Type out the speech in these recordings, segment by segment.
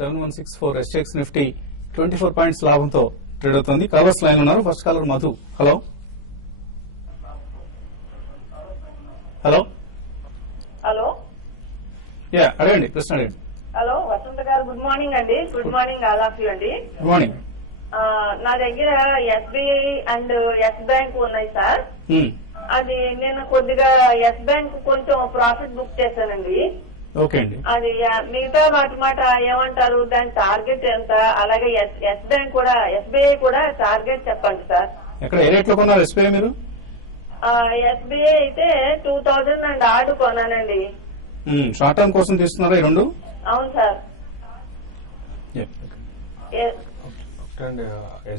7164 SGX Nifty 24 points లాభంతో trade అవుతోంది. Callers line ఉన్నారు. First caller Madhu. Hello hello hello yeah అడగండి, ప్రశ్న అడగండి. Hello Vasantha garu, good morning అండి. Good morning all of you అండి. Good morning. నా దగ్గర SBI అండ్ ఎస్ బ్యాంక్ ఉన్నాయి సార్. అది నేను కొద్దిగా ఎస్ బ్యాంక్ కొంచెం ప్రాఫిట్ బుక్ చేశానండి. ఓకే అండి. అది మిగతా వాటి మాట ఏమంటారు, దాని టార్గెట్ ఎంత? అలాగే ఎస్ బ్యాంక్ కూడా, SBI కూడా టార్గెట్ చెప్పండి సార్. ఎక్కడ ఏ రేట్ లో కొన్నారు SBI మీరు? SBI అయితే 2000 అండ్ ఆర్డు కొన్నానండి. షార్ట్ టర్మ్ కోసం తీస్తున్నారా ఈ రెండు? అవును sir. And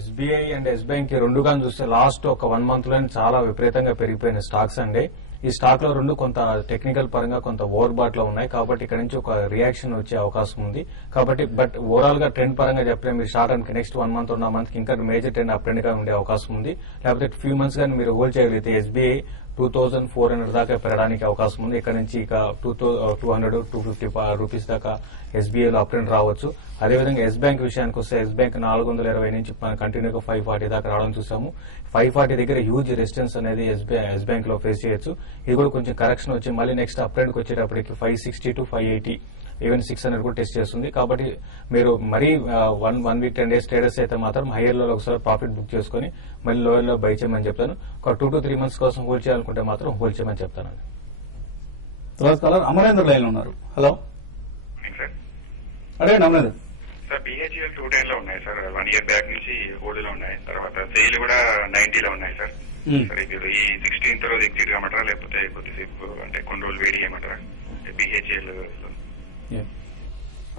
SBI and yes Bank రెండు కానీ చూస్తే లాస్ట్ ఒక 1 మంత్ లో చాలా విపరీతంగా పెరిగిపోయిన స్టాక్స్ అండి. ఈ స్టాక్ లో రెండు కొంత టెక్నికల్ పరంగా కొంత ఓవర్ బాట్ లో ఉన్నాయి కాబట్టి ఇక్కడ నుంచి ఒక రియాక్షన్ వచ్చే అవకాశం ఉంది. కాబట్టి బట్ ఓవరాల్ గా ట్రెండ్ పరంగా చెప్పిన మీరు షార్ట్ టర్మ్ కి నెక్స్ట్ 1 మంత్ 1 మంత్ కి ఇంకా మేజర్ ట్రెండ్ అప్ ట్రెండ్ గా ఉండే అవకాశం ఉంది. లేకపోతే ఫ్యూ మంత్స్ గానీ మీరు హోల్డ్ చేయగలిగితే SBI 2400 దాకా పెరగడానికి అవకాశం ఉంది. ఇక్కడ నుంచి ఇక 200-250 రూపీస్ దాకా SBI లో అప్ ట్రెండ్ రావచ్చు. అదేవిధంగా ఎస్ బ్యాంక్ విషయానికి వస్తే ఎస్ బ్యాంక్ 420 నుంచి కంటిన్యూగా 540 దాకా రావడం చూసాము. 540 దగ్గర హ్యూజ్ రెసిస్టెన్స్ అనేది ఎస్ బ్యాంక్ లో ఫేస్ చేయొచ్చు. ఇది కూడా కొంచెం కరెక్షన్ వచ్చి మళ్ళీ నెక్స్ట్ అప్ ట్రెండ్ కి వచ్చేటప్పటికి 560-580 ఈవెన్ 600 కూడా టెస్ట్ చేస్తుంది. కాబట్టి మీరు మరీ 1 వీక్ 10 డేస్ ట్రేడర్స్ అయితే మాత్రం హైయర్ లో ఒకసారి ప్రాఫిట్ బుక్ చేసుకుని మళ్ళీ లోయర్ లో బై చేయమని చెప్తాను. ఒక 2 to 3 months కోసం హోల్డ్ చేయాలనుకుంటే మాత్రం హోల్డ్ చేయమని చెప్తానండి. తర్వాత కాలర్ అమరేంద్ర లైన్ ఉన్నారు. హలో అడగండి అమరేంద్ర. సార్ BHEL 210 లో ఉన్నాయి సార్. 1 year బ్యాక్ నుంచి హోల్డ్ లో ఉన్నాయి. తర్వాత సేల్ కూడా 90 లో ఉన్నాయి సార్. సరే మీరు ఈ 16th రోజు ఎగ్జిట్ కామంటారా లేకపోతే కొద్దిసేపు అంటే కొన్ని రోజులు వెయిట్ చేయమంటారా BHEL లో?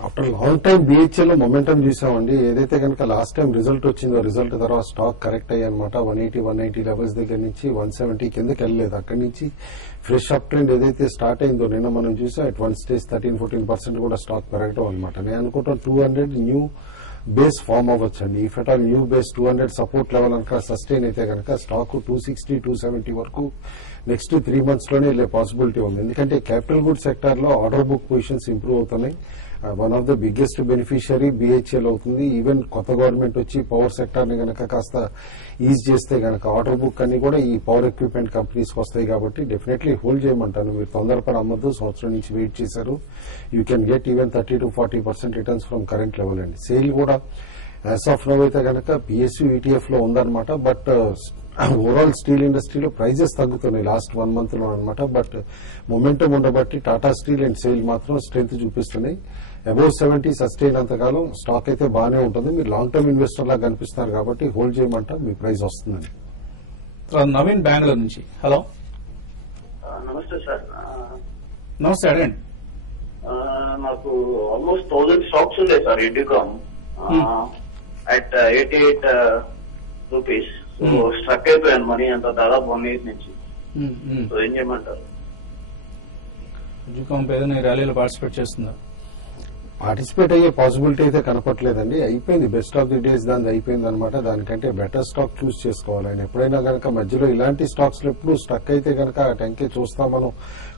ఆఫ్టర్ లాంగ్ టైం BHEL లో మొమెంటం చూసామండి. ఏదైతే కనుక లాస్ట్ టైం రిజల్ట్ వచ్చిందో రిజల్ట్ తర్వాత స్టాక్ కరెక్ట్ అయ్యి అనమాట. 180-190 లెవెల్స్ దగ్గర నుంచి 170 కిందకి వెళ్ళలేదు. అక్కడి నుంచి ఫ్రెష్ అప్ ట్రెండ్ ఏదైతే స్టార్ట్ అయిందో నిన్న మనం చూసాం అట్ వన్ స్టేజ్ 13-14% కూడా స్టాక్ పెరగడం అనమాట. నేను అనుకుంటాం 200 న్యూ బేస్ ఫామ్ అవ్వచ్చండి. If at all new base 200 support level కనుక సస్టైన్ అయితే కనుక స్టాక్ 260-270 వరకు నెక్స్ట్ 3 months లోనే వెళ్లే పాసిబిలిటీ ఉంది. ఎందుకంటే క్యాపిటల్ గుడ్ సెక్టార్ లో ఆర్డర్ బుక్ పొజిషన్స్ ఇంప్రూవ్ అవుతున్నాయి. One of the biggest beneficiary BHEL అవుతుంది. ఈవెన్ కొత్త గవర్నమెంట్ వచ్చి పవర్ సెక్టార్ ని గనక కాస్త ఈజ్ చేస్తే గనక ఆర్డర్ బుక్ అన్ని కూడా ఈ పవర్ ఎక్విప్మెంట్ కంపెనీస్ కి వస్తాయి. కాబట్టి డెఫినెట్లీ హోల్డ్ చేయమంటాను. మీరు తొందరపడి అమ్మద్దు. సంవత్సరం నుంచి వెయిట్ చేశారు. You can get even 30-40% returns from current level అండి. సేల్ కూడా యాజ్ ఆఫ్ నౌ అయితే కనుక PSU ETF లో ఉందన్నమాట. బట్ ఓవరాల్ స్టీల్ ఇండస్ట్రీలో ప్రైజెస్ తగ్గుతున్నాయి లాస్ట్ 1 month లో అనమాట. బట్ మొమెంటం ఉండబట్టి టాటా స్టీల్ అండ్ సేల్ మాత్రం స్ట్రెంత్ చూపిస్తున్నాయి. అబౌవ్ 70 సస్టైన్ అంతకాలం స్టాక్ అయితే బాగానే ఉంటుంది. మీరు లాంగ్ టర్మ్ ఇన్వెస్టర్ లా కనిపిస్తున్నారు కాబట్టి హోల్డ్ చేయమంట మీ ప్రైస్ వస్తుందండి. నవీన్ బెంగళూరు నుంచి. హలో నమస్తే సార్. నమస్తే అడగండి. నాకు ఆల్మోస్ట్ 1000 స్టాక్స్ ఉండే sir Educomp at 88 rupees. So struck అయిపోయాను మనీ అంత దాదాపు 1 year నుంచి. సో ఏం చేయమంటారు? ఎడ్యుకామ్ ఏదైనా ర్యాలీలో పార్టిసిపేట్ చేస్తుందా? పార్టిసిపేట్ అయ్యే పాసిబిలిటీ అయితే కనపట్లేదండి. అయిపోయింది. బెస్ట్ ఆఫ్ ది డేస్ దాని అయిపోయింది అనమాట. దానికంటే బెటర్ స్టాక్ చూస్ చేసుకోవాలండి. ఎప్పుడైనా కనుక మధ్యలో ఇలాంటి స్టాక్స్ ఎప్పుడు స్టక్ అయితే కనుక టెంకే చూస్తాం మనం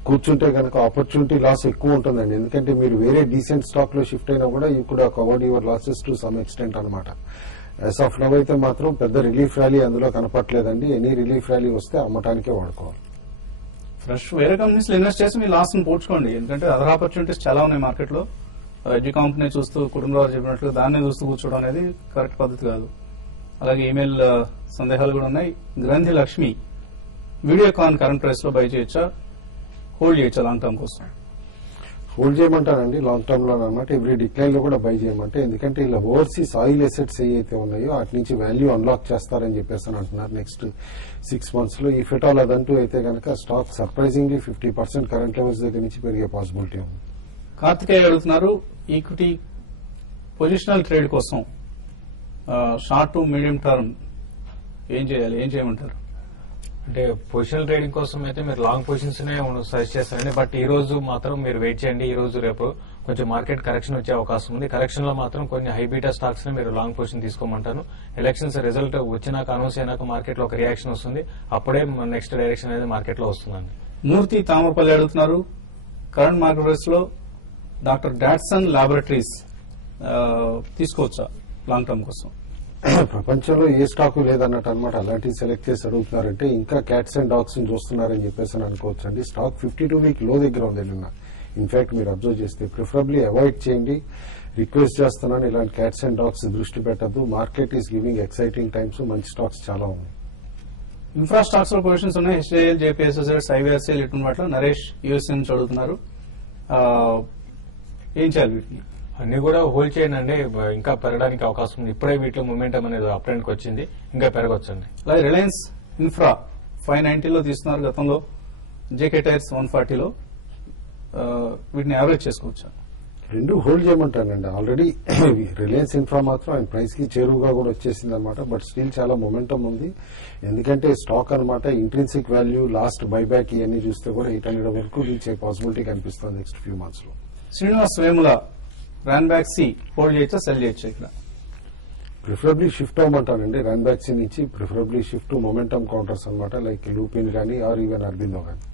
కూర్చుంటే కనుక ఆపర్చునిటీ లాస్ ఎక్కువ ఉంటుందండి. ఎందుకంటే మీరు వేరే డీసెంట్ స్టాక్ లో షిఫ్ట్ అయినా కూడా you could covered your losses to some extent అనమాట. యాజ్ ఆఫ్ నవ్ అయితే మాత్రం పెద్ద రిలీఫ్ ర్యాలీ అందులో కనపట్లేదండి. ఎనీ రిలీఫ్ ర్యాలీ వస్తే అమ్మటానికే వాడుకోవాలి. ఫ్రెష్ వేరే కంపెనీస్ లో ఇన్వెస్ట్ చేసి మీ లాస్ ని పోడ్చుకోండి. ఎందుకంటే అదర్ ఆపర్చునిటీస్ చాలా ఉన్నాయి మార్కెట్ లో. ఎడ్యు కంపెనీ చూస్తూ కుటుంబాలు చెప్పినట్లు దాన్నే చూస్తూ కూర్చోవడం అనేది కరెక్ట్ పద్ధతి కాదు. అలాగే ఈమెయిల్ సందేహాలు కూడా ఉన్నాయి. గ్రంథి లక్ష్మి, వీడియోకాన్ కరెంట్ ప్రైస్ లో బై చేయొచ్చా, హోల్డ్ చేయొచ్చా లాంగ్ టర్మ్ కోసం? హోల్డ్ చేయమంటారండి లాంగ్ టర్మ్ లో అనమాట. ఎవ్రీ డిక్లైన్ లో కూడా బై చేయమంటే, ఎందుకంటే ఇలా ఓవర్సీస్ ఆయిల్ ఎసెట్స్ ఏవైతే ఉన్నాయో వాటి నుంచి వాల్యూ అన్లాక్ చేస్తారని చెప్పేసి అంటున్నారు నెక్స్ట్ 6 months లో. ఈ ఫిట్ ఆల్ అదంటూ అయితే కనుక స్టాక్ సర్ప్రైజింగ్లీ 50% కరెంట్ లెవెల్స్ దగ్గర నుంచి పెరిగే పాసిబిలిటీ ఉంది. కార్తికేయ అడుగుతున్నారు, ఈక్విటీ పొజిషనల్ ట్రేడ్ కోసం షార్ట్ టు మీడియం టర్మ్ ఏం చేయాలి, ఏం చేయమంటారు? అంటే పొజిషనల్ ట్రేడింగ్ కోసం అయితే మీరు లాంగ్ పొజిషన్స్ సజెస్ట్ చేస్తారండి. బట్ ఈ రోజు మాత్రం మీరు వెయిట్ చేయండి. ఈ రోజు రేపు కొంచెం మార్కెట్ కరెక్షన్ వచ్చే అవకాశం ఉంది. కరెక్షన్ లో మాత్రం కొన్ని హై బీటా స్టాక్స్ ని మీరు లాంగ్ పొజిషన్ తీసుకోమంటాను. ఎలక్షన్స్ రిజల్ట్ వచ్చినాక అనౌన్స్ అయినాక మార్కెట్ లో ఒక రియాక్షన్ వస్తుంది. అప్పుడే నెక్స్ట్ డైరెక్షన్ అనేది మార్కెట్ లో వస్తుందండి. మూర్తి తామరపల్లి అడుగుతున్నారు, కరెంట్ మార్కెట్ ప్రైస్ లో డాక్టర్ డాట్సన్ ల్యాబొరేటరీస్ తీసుకోవచ్చా లాంగ్ టర్మ్ కోసం? ప్రపంచంలో ఏ స్టాకు లేదన్నట్టు అనమాట. అలాంటివి సెలెక్ట్ చేసి అడుగుతున్నారంటే ఇంకా క్యాట్స్ అండ్ డాగ్స్ ని చూస్తున్నారని చెప్పేసి అనుకోవచ్చు అండి. స్టాక్ 52 వీక్ లో దగ్గర ఉంది నిన్న. ఇన్ఫాక్ట్ మీరు అబ్జర్వ్ చేస్తే ప్రిఫరబ్లీ అవాయిడ్ చేయండి. రిక్వెస్ట్ చేస్తున్నాను, ఇలాంటి క్యాట్స్ అండ్ డాగ్స్ దృష్టి పెట్టద్దు. Market is giving exciting times, మంచి స్టాక్స్ చాలా ఉన్నాయి. ఇన్ఫ్రా స్టాక్స్ లో పొజిషన్స్ ఉన్నాయి. హెచ్డిఎల్, జేపీఎస్ఎస్, ఐవీఆర్సీఎల్ ఇటువంటి వాటిలో నరేష్ యూఎస్ఏ నుంచి అడుగుతున్నారు. ఏం చేయాలి వీటిని? అన్ని కూడా హోల్డ్ చేయండి అండి, ఇంకా పెరగడానికి అవకాశం ఉంది. ఇప్పుడే వీటిలో మూమెంటం అనేది అప్ ట్రెండ్ కి వచ్చింది, ఇంకా పెరగొచ్చండి. అలాగే రిలయన్స్ ఇన్ఫ్రా 590లో తీస్తున్నారు గతంలో, జేకే టైర్స్ 140లో. వీటిని యావరేజ్ చేసుకోవచ్చా? రెండు హోల్డ్ చేయమంటానండి. ఆల్రెడీ రిలయన్స్ ఇన్ఫ్రా మాత్రం ఆయన ప్రైస్ కి చేరువుగా కూడా వచ్చేసింది అనమాట. బట్ స్టిల్ చాలా మొమెంటం ఉంది. ఎందుకంటే స్టాక్ అనమాట ఇంట్రిన్సిక్ వాల్యూ, లాస్ట్ బైబ్యాక్ ఇవన్నీ చూస్తే కూడా 800 వరకు రీచ్ అయ్యే పాసిబిలిటీ కనిపిస్తుంది నెక్స్ట్ ఫ్యూ మంత్స్ లో. శ్రీనివాస్ వేముల రన్ బ్యాక్ సి హోల్డ్ చేయొచ్చా, సెల్ చేయొచ్చా? ఇక్కడ ప్రిఫరబ్లీ షిఫ్ట్ అవ్వమంటానండి. రన్ బ్యాక్స్ నుంచి preferably shift to momentum counters అనమాట, లైక్ లూపిన్ గానీ ఆర్ ఈవెన్ అరబిందో గానీ.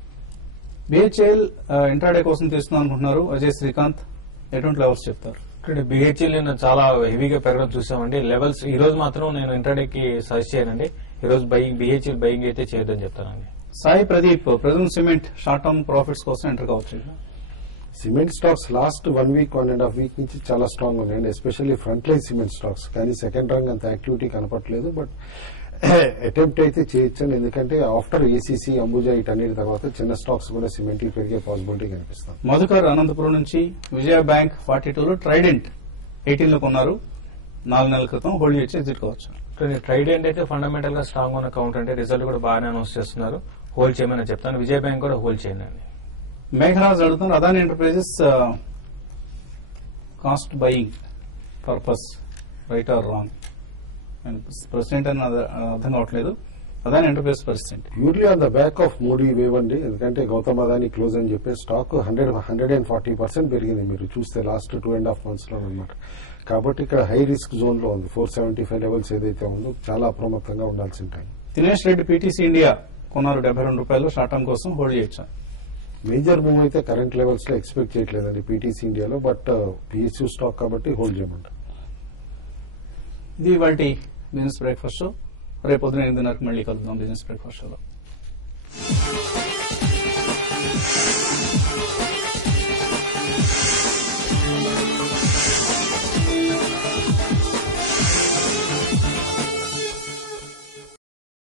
బిహెచ్ఎల్ ఇంట్రాడే కోసం తీస్తున్నాం అనుకుంటున్నారు అజయ్ శ్రీకాంత్, ఎటువంటి లెవెల్స్ చెప్తారు? ఇక్కడ బిహెచ్ఎల్ నేను చాలా హెవీగా పెరగడం చూసామండి. లెవెల్స్ ఈ రోజు మాత్రం నేను ఇంట్రాడేకి సజెస్ట్ చేయనండి. ఈ రోజు బిహెచ్ఎల్ బయింగ్ అయితే చేయొద్దని చెప్తానండి. Sai Pradeep, present cement short term profits కోసం ఎంటర్ కావచ్చు. Cement stocks last 1 week 1.5 week నుంచి చాలా స్ట్రాంగ్ ఉన్నాయండి, especially front line cement stocks. కానీ సెకండ్ రంగ్ అంత యాక్టివిటీ కనపట్లేదు. బట్ అటెంప్ట్ అయితే చేయొచ్చండి, ఎందుకంటే ఆఫ్టర్ ఏసీసీ, అంబుజా వీటన్నిటి తర్వాత చిన్న స్టాక్స్ కూడా సిమెంట్ పెరిగే పాసిబిలిటీ కనిపిస్తుంది. మధుకర్ అనంతపురం నుంచి విజయ బ్యాంక్ 42లో, ట్రైడెంట్ 18లో కొన్నారు 4 నెలల క్రితం, హోల్డ్ చేసి ఎగ్జిట్ కావచ్చు. ట్రైడెంట్ అయితే ఫండమెంటల్ గా స్ట్రాంగ్ ఉన్న కౌంట్ అంటే రిజల్ట్ కూడా బాగానే అనౌన్స్ చేస్తున్నారు, హోల్డ్ చేయమని చెప్తాను. విజయ బ్యాంక్ కూడా హోల్డ్ చేయండి. మేఘరాజ్ అడుగుతున్నారు Adani enterprises cost buying purpose right are wrong? President అని అర్థం కావట్లేదు. Adani enterprises president purely on the back of Modi wave అండి. ఎందుకంటే గౌతమ్ అదాని క్లోజ్ అని చెప్పి స్టాక్ 140% పెరిగింది మీరు చూస్తే లాస్ట్ 2.5 months లో అనమాట. కాబట్టి ఇక్కడ హై రిస్క్ జోన్ లో ఉంది. 475 లెవెల్స్ ఏదైతే ఉందో చాలా అప్రమత్తంగా ఉండాల్సిన time. Dinesh Reddy PTC India కొన్నారు 72 రూపాయలు, షార్ట్ టర్మ్ కోసం హోల్డ్ చేయొచ్చా? మేజర్ మూవ్ అయితే కరెంట్ లెవెల్స్ లో ఎక్స్పెక్ట్ చేయట్లేదండి పీటీసీ ఇండియాలో. బట్ పిఎస్యూ స్టాక్ కాబట్టి హోల్డ్ చేయమంటారు. ఇది వాటి బిజినెస్ బ్రేక్ఫాస్ట్ షో. రేపు పొద్దున 8:30 మళ్ళీ కలుద్దాం బిజినెస్ బ్రేక్ఫాస్ట్ షోలో.